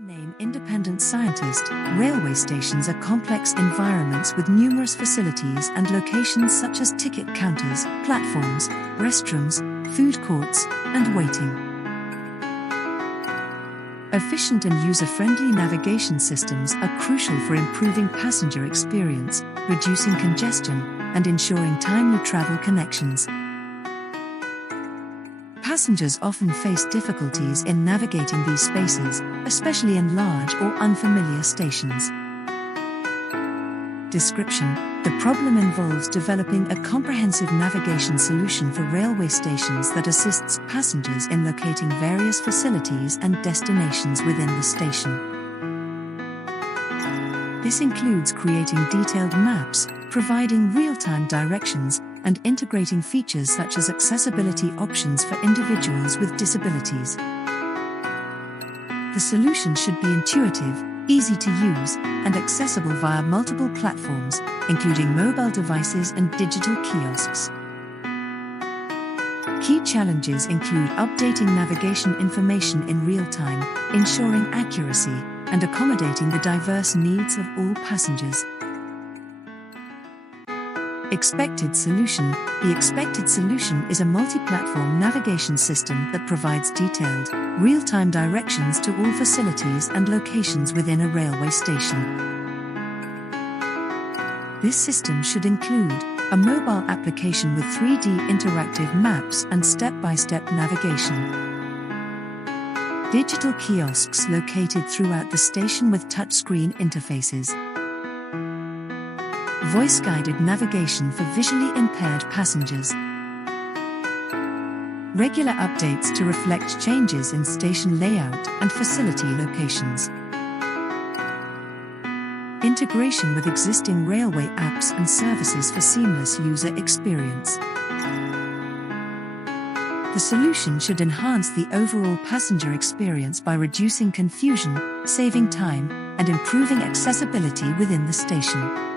Name independent scientist, railway stations are complex environments with numerous facilities and locations such as ticket counters, platforms, restrooms, food courts, and waiting. Efficient and user-friendly navigation systems are crucial for improving passenger experience, reducing congestion, and ensuring timely travel connections. Passengers often face difficulties in navigating these spaces, especially in large or unfamiliar stations. Description: the problem involves developing a comprehensive navigation solution for railway stations that assists passengers in locating various facilities and destinations within the station. This includes creating detailed maps, providing real-time directions, and integrating features such as accessibility options for individuals with disabilities. The solution should be intuitive, easy to use, and accessible via multiple platforms, including mobile devices and digital kiosks. Key challenges include updating navigation information in real time, ensuring accuracy, and accommodating the diverse needs of all passengers. Expected solution: the expected solution is a multi-platform navigation system that provides detailed, real-time directions to all facilities and locations within a railway station. This system should include a mobile application with 3D interactive maps and step-by-step navigation, digital kiosks located throughout the station with touchscreen interfaces, voice-guided navigation for visually impaired passengers, regular updates to reflect changes in station layout and facility locations, integration with existing railway apps and services for seamless user experience. The solution should enhance the overall passenger experience by reducing confusion, saving time, and improving accessibility within the station.